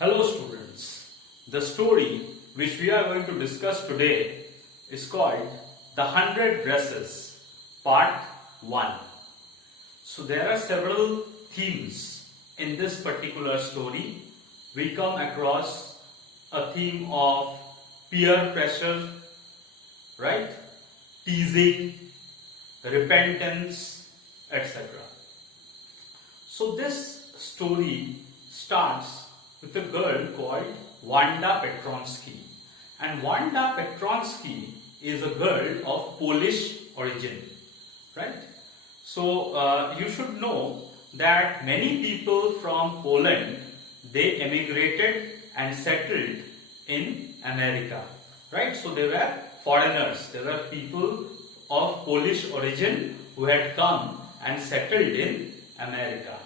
Hello students, the story which we are going to discuss today is called The 100 Dresses Part 1. So there are several themes in this particular story. We come across a theme of peer pressure, right? Teasing, repentance, etc. So this story starts with a girl called Wanda Petronsky. And Wanda Petronsky is a girl of Polish origin, right? So you should know that many people from Poland, they emigrated and settled in America, right? So they were foreigners, they were people of Polish origin who had come and settled in America.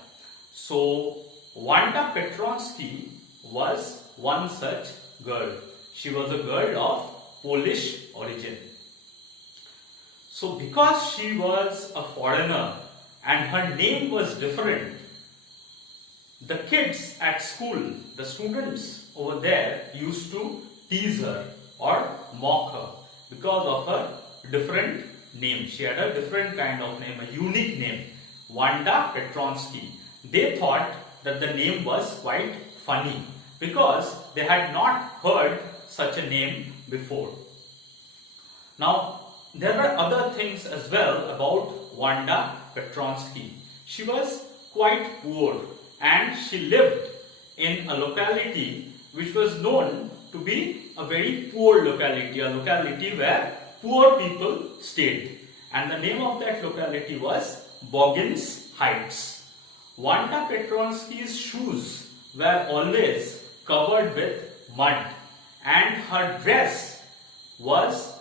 So Wanda Petronsky was one such girl. She was a girl of Polish origin. So because she was a foreigner and her name was different, the kids at school, the students over there used to tease her or mock her because of her different name. She had a different kind of name, a unique name, Wanda Petronsky. They thought that the name was quite funny because they had not heard such a name before. Now, there were other things as well about Wanda Petronsky. She was quite poor and she lived in a locality which was known to be a very poor locality, a locality where poor people stayed. And the name of that locality was Boggins Heights. Wanda Petronsky's shoes were always covered with mud and her dress was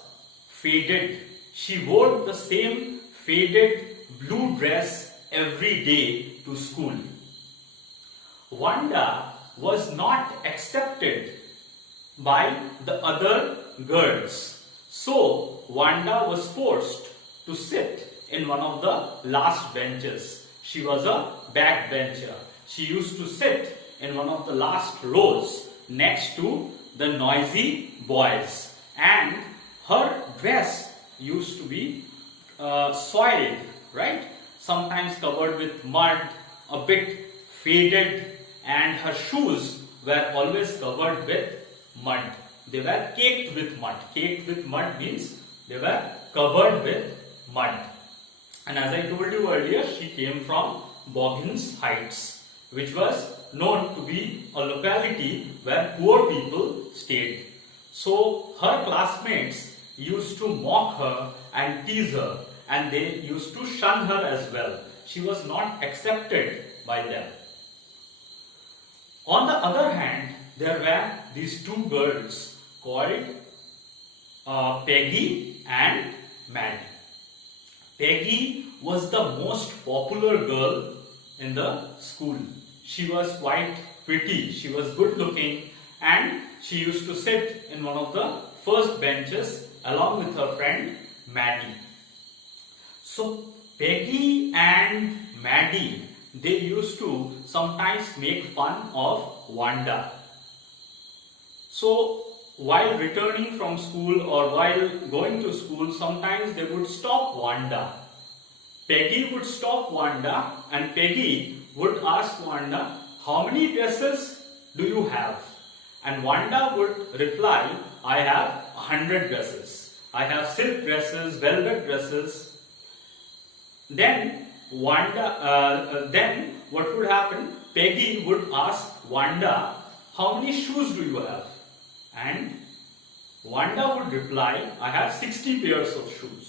faded. She wore the same faded blue dress every day to school. Wanda was not accepted by the other girls. So Wanda was forced to sit in one of the last benches. She was a backbencher. She used to sit in one of the last rows next to the noisy boys. And her dress used to be soiled, right? Sometimes covered with mud, a bit faded, and her shoes were always covered with mud. They were caked with mud. Caked with mud means they were covered with mud. And as I told you earlier, she came from Boggins Heights, which was known to be a locality where poor people stayed. So her classmates used to mock her and tease her, and they used to shun her as well. She was not accepted by them. On the other hand, there were these two girls called Peggy and Maddie. Peggy was the most popular girl in the school. She was quite pretty, she was good looking, and she used to sit in one of the first benches along with her friend Maddie. So Peggy and Maddie, they used to sometimes make fun of Wanda. So while returning from school or while going to school, sometimes they would stop Wanda. Peggy would stop Wanda and Peggy would ask Wanda, "How many dresses do you have?" And Wanda would reply, "I have 100 dresses. I have silk dresses, velvet dresses." Then then what would happen? Peggy would ask Wanda, "How many shoes do you have?" And Wanda would reply, "I have 60 pairs of shoes."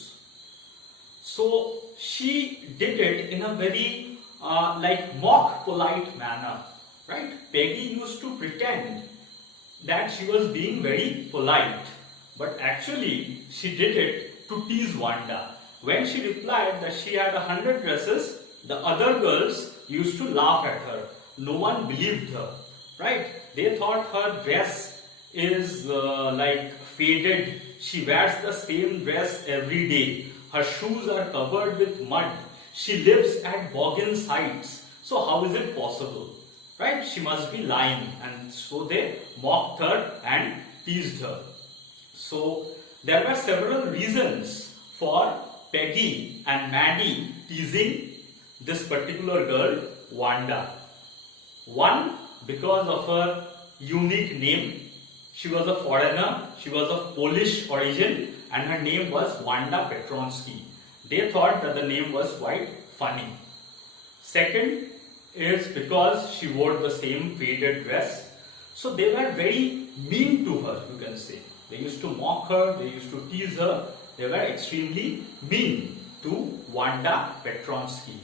So she did it in a very mock polite manner, right? Peggy used to pretend that she was being very polite, but actually she did it to tease Wanda. When she replied that she had 100 dresses, the other girls used to laugh at her. No one believed her, right? They thought her dress is faded. She wears the same dress every day. Her shoes are covered with mud. She lives at Boggins Heights. So how is it possible? right? She must be lying, and so they mocked her and teased her. So there were several reasons for Peggy and Maddie teasing this particular girl, Wanda. One, because of her unique name. She was a foreigner, she was of Polish origin, and her name was Wanda Petronsky. They thought that the name was quite funny. Second is because she wore the same faded dress. So they were very mean to her, you can say. They used to mock her, they used to tease her. They were extremely mean to Wanda Petronsky.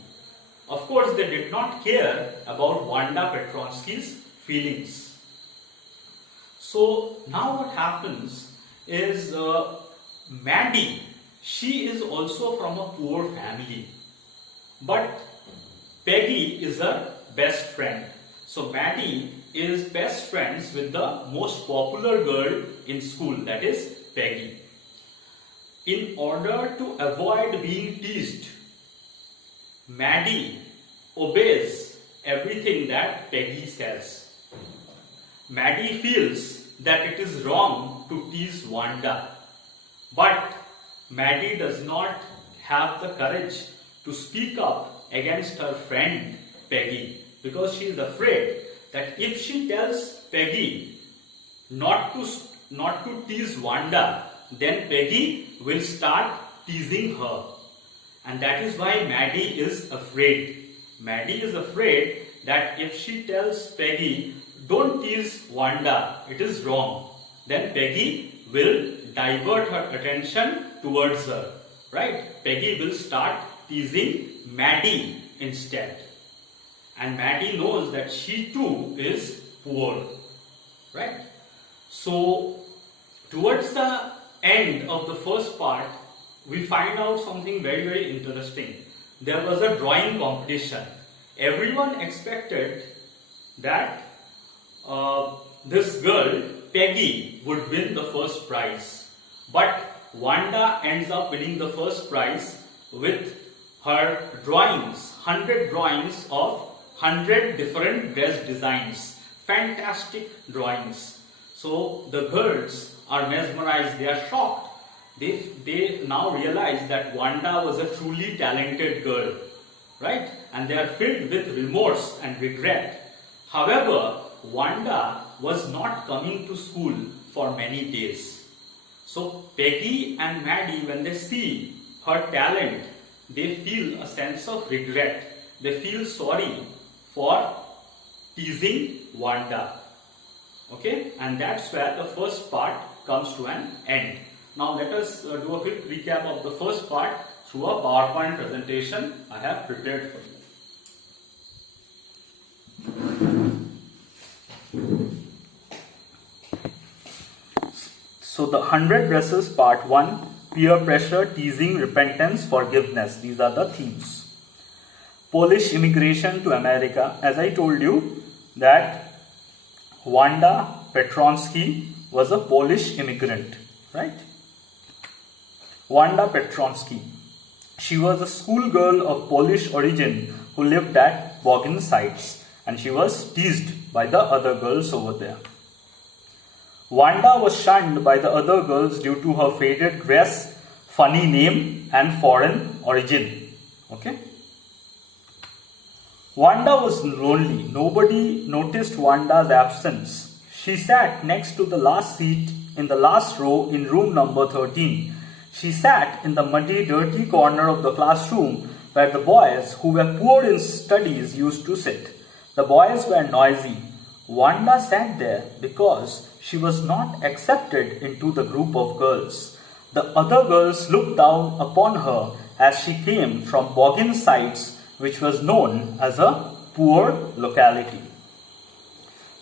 Of course, they did not care about Wanda Petronsky's feelings. So now what happens is Maddie, she is also from a poor family. But Peggy is her best friend. So Maddie is best friends with the most popular girl in school, that is Peggy. In order to avoid being teased, Maddie obeys everything that Peggy says. Maddie feels that it is wrong to tease Wanda, but Maddie does not have the courage to speak up against her friend Peggy, because she is afraid that if she tells Peggy not to tease Wanda, then Peggy will start teasing her. And that is why Maddie is afraid. Maddie is afraid that if she tells Peggy, don't tease Wanda, it is wrong, then Peggy will divert her attention towards her, right? Peggy will start teasing Maddie instead. And Maddie knows that she too is poor, right? So towards the end of the first part, we find out something very, very interesting. There was a drawing competition. Everyone expected that this girl, Peggy, would win the first prize. But Wanda ends up winning the first prize with her drawings, 100 drawings of 100 different dress designs. Fantastic drawings. So the girls are mesmerized, they are shocked. They now realize that Wanda was a truly talented girl, right? And they are filled with remorse and regret. However, Wanda was not coming to school for many days. So Peggy and Maddie, when they see her talent, they feel a sense of regret. They feel sorry for teasing Wanda. Okay, and that's where the first part comes to an end. Now let us do a quick recap of the first part through a PowerPoint presentation I have prepared for you. So the 100 dresses part 1, peer pressure, teasing, repentance, forgiveness. These are the themes. Polish immigration to America. As I told you that Wanda Petronsky was a Polish immigrant, right? Wanda Petronsky. She was a schoolgirl of Polish origin who lived at Bogin sites, and she was teased by the other girls over there. Wanda was shunned by the other girls due to her faded dress, funny name, and foreign origin. Okay? Wanda was lonely. Nobody noticed Wanda's absence. She sat next to the last seat in the last row in room number 13. She sat in the muddy, dirty corner of the classroom where the boys who were poor in studies used to sit. The boys were noisy. Wanda sat there because she was not accepted into the group of girls. The other girls looked down upon her as she came from Bogin sites, which was known as a poor locality.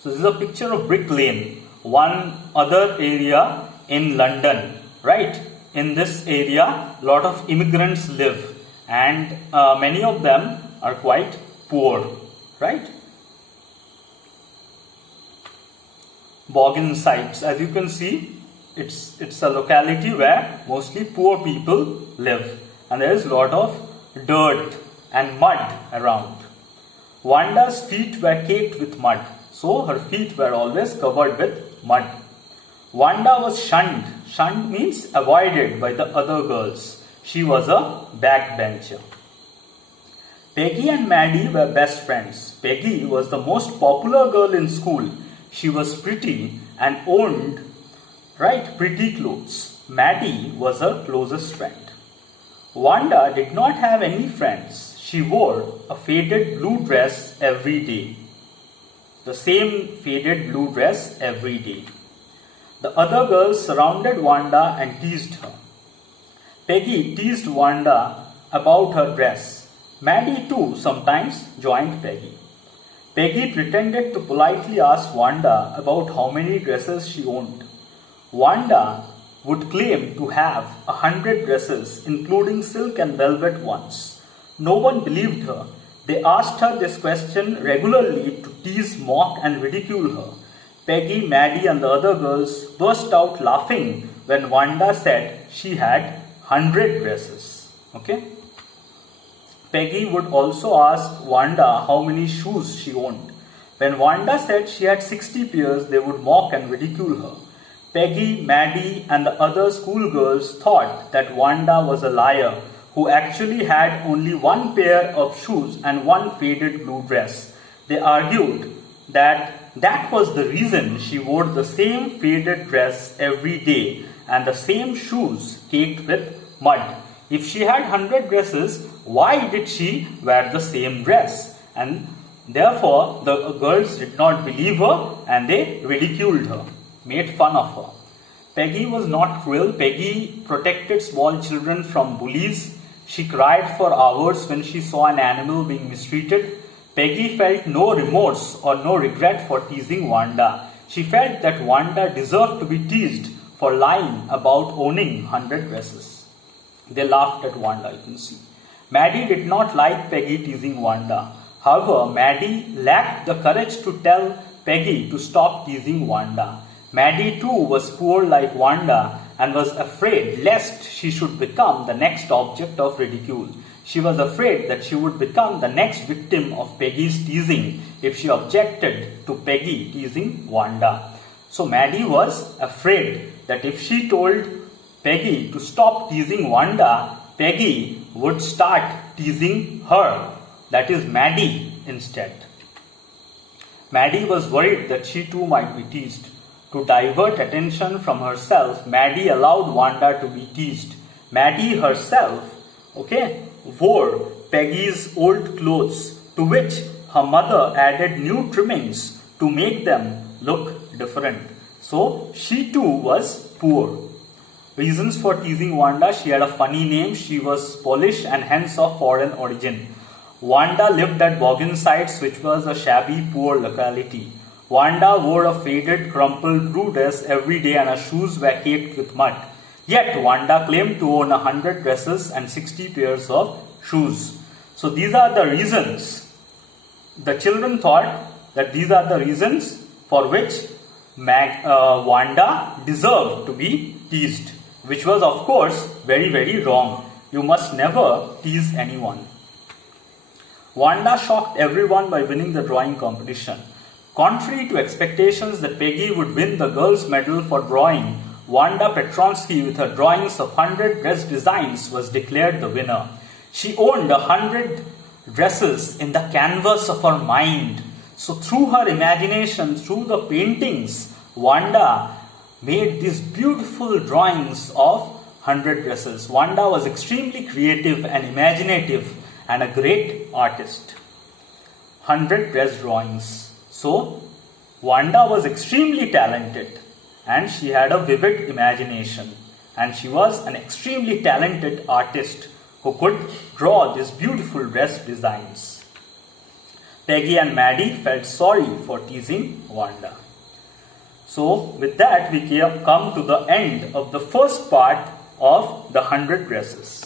So this is a picture of Brick Lane, one other area in London, right? In this area, a lot of immigrants live, and many of them are quite poor, right? Bogin sites, as you can see, it's a locality where mostly poor people live, and there is a lot of dirt and mud around. Wanda's feet were caked with mud, so her feet were always covered with mud. Wanda was shunned. Shunned means avoided by the other girls. She was a backbencher. Peggy and Maddie were best friends. Peggy was the most popular girl in school. She was pretty and owned, pretty clothes. Maddie was her closest friend. Wanda did not have any friends. She wore a faded blue dress every day. The same faded blue dress every day. The other girls surrounded Wanda and teased her. Peggy teased Wanda about her dress. Maddie too sometimes joined Peggy. Peggy pretended to politely ask Wanda about how many dresses she owned. Wanda would claim to have 100 dresses, including silk and velvet ones. No one believed her. They asked her this question regularly to tease, mock, and ridicule her. Peggy, Maddie, and the other girls burst out laughing when Wanda said she had 100 dresses. Okay? Peggy would also ask Wanda how many shoes she owned. When Wanda said she had 60 pairs, they would mock and ridicule her. Peggy, Maddie, and the other schoolgirls thought that Wanda was a liar who actually had only one pair of shoes and one faded blue dress. They argued that was the reason she wore the same faded dress every day and the same shoes caked with mud. If she had 100 dresses, why did she wear the same dress? And therefore, the girls did not believe her and they ridiculed her, made fun of her. Peggy was not cruel. Peggy protected small children from bullies. She cried for hours when she saw an animal being mistreated. Peggy felt no remorse or no regret for teasing Wanda. She felt that Wanda deserved to be teased for lying about owning 100 dresses. They laughed at Wanda, you can see. Maddie did not like Peggy teasing Wanda. However, Maddie lacked the courage to tell Peggy to stop teasing Wanda. Maddie too was poor like Wanda and was afraid lest she should become the next object of ridicule. She was afraid that she would become the next victim of Peggy's teasing if she objected to Peggy teasing Wanda. So Maddie was afraid that if she told Peggy to stop teasing Wanda, Peggy would start teasing her, that is Maddie, instead. Maddie was worried that she too might be teased. To divert attention from herself, Maddie allowed Wanda to be teased. Maddie herself, wore Peggy's old clothes, to which her mother added new trimmings to make them look different. So she too was poor. Reasons for teasing Wanda: she had a funny name, she was Polish and hence of foreign origin. Wanda lived at Boggensides, which was a shabby, poor locality. Wanda wore a faded, crumpled blue dress every day and her shoes were caked with mud. Yet Wanda claimed to own 100 dresses and 60 pairs of shoes. So these are the reasons. The children thought that these are the reasons for which Wanda deserved to be teased, which was of course very, very wrong. You must never tease anyone. Wanda shocked everyone by winning the drawing competition. Contrary to expectations that Peggy would win the girls' medal for drawing, Wanda Petronsky, with her drawings of 100 dress designs, was declared the winner. She owned 100 dresses in the canvas of her mind. So through her imagination, through the paintings, Wanda made these beautiful drawings of 100 dresses. Wanda was extremely creative and imaginative and a great artist. 100 dress drawings. So, Wanda was extremely talented and she had a vivid imagination, and she was an extremely talented artist who could draw these beautiful dress designs. Peggy and Maddie felt sorry for teasing Wanda. So, with that we come to the end of the first part of the 100 dresses.